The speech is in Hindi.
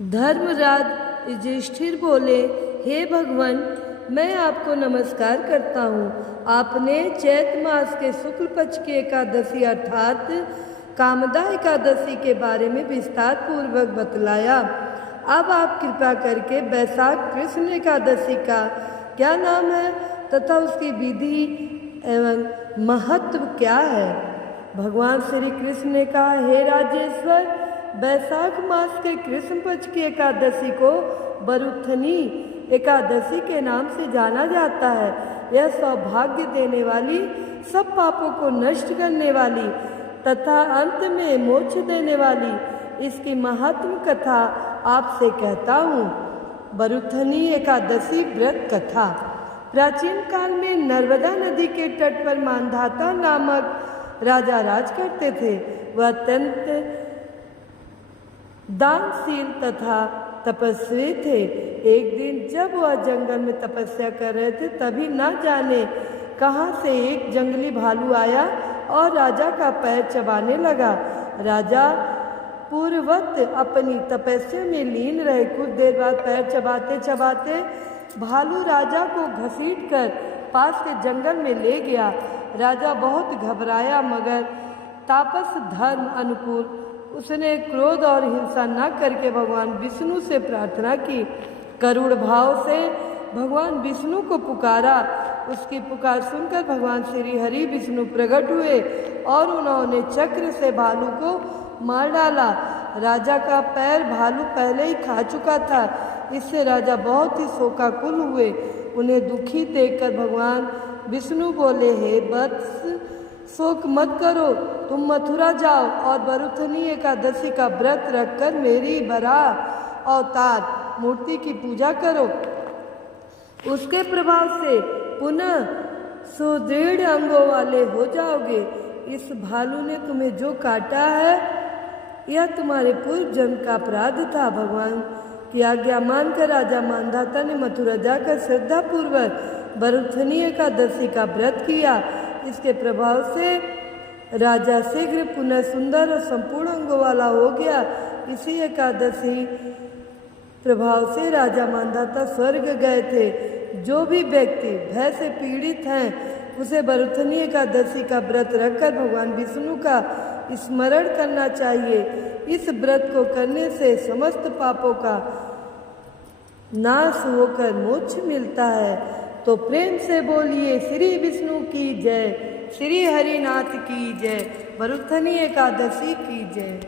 धर्मराज युधिष्ठिर बोले, हे भगवान, मैं आपको नमस्कार करता हूँ। आपने चैत्र मास के शुक्ल पक्ष की एकादशी अर्थात कामदा एकादशी के बारे में विस्तार पूर्वक बतलाया। अब आप कृपा करके वैशाख कृष्ण एकादशी का क्या नाम है तथा उसकी विधि एवं महत्व क्या है। भगवान श्री कृष्ण ने कहा, हे राजेश्वर, वैशाख मास के कृष्ण पक्ष की एकादशी को बरुथनी एकादशी के नाम से जाना जाता है। यह सौभाग्य देने वाली, सब पापों को नष्ट करने वाली तथा अंत में मोक्ष देने वाली इसकी महत्व कथा आपसे कहता हूँ। बरुथनी एकादशी व्रत कथा। प्राचीन काल में नर्मदा नदी के तट पर मानधाता नामक राजा राज करते थे। वह अत्यंत दानशील तथा तपस्वी थे। एक दिन जब वह जंगल में तपस्या कर रहे थे, तभी न जाने कहाँ से एक जंगली भालू आया और राजा का पैर चबाने लगा। राजा पूर्ववत अपनी तपस्या में लीन रहे। कुछ देर बाद पैर चबाते चबाते भालू राजा को घसीट कर पास के जंगल में ले गया। राजा बहुत घबराया, मगर तापस धर्म अनुकूल उसने क्रोध और हिंसा न करके भगवान विष्णु से प्रार्थना की। करुण भाव से भगवान विष्णु को पुकारा। उसकी पुकार सुनकर भगवान श्री हरि विष्णु प्रकट हुए और उन्होंने चक्र से भालू को मार डाला। राजा का पैर भालू पहले ही खा चुका था। इससे राजा बहुत ही शोकाकुल हुए। उन्हें दुखी देखकर भगवान विष्णु बोले, हे वत्स, शोक मत करो, तुम मथुरा जाओ और बरुथनी एकादशी का व्रत रखकर मेरी वराह अवतार मूर्ति की पूजा करो। उसके प्रभाव से पुनः सुदृढ़ अंगों वाले हो जाओगे। इस भालू ने तुम्हें जो काटा है, यह तुम्हारे पूर्व जन्म का अपराध था। भगवान की आज्ञा मानकर राजा मानधाता ने मथुरा जाकर श्रद्धा पूर्वक बरुथनी एकादशी का व्रत किया। इसके प्रभाव से राजा शीघ्र पुनः सुंदर और संपूर्ण अंगों वाला हो गया। इसी एकादशी प्रभाव से राजा मानधाता स्वर्ग गए थे। जो भी व्यक्ति भय से पीड़ित हैं, उसे बरुथनी एकादशी का व्रत रखकर भगवान विष्णु का स्मरण करना चाहिए। इस व्रत को करने से समस्त पापों का नाश होकर मोक्ष मिलता है। तो प्रेम से बोलिए, श्री विष्णु की जय, श्री हरिनाथ की जय, बरुथनी एकादशी की जय।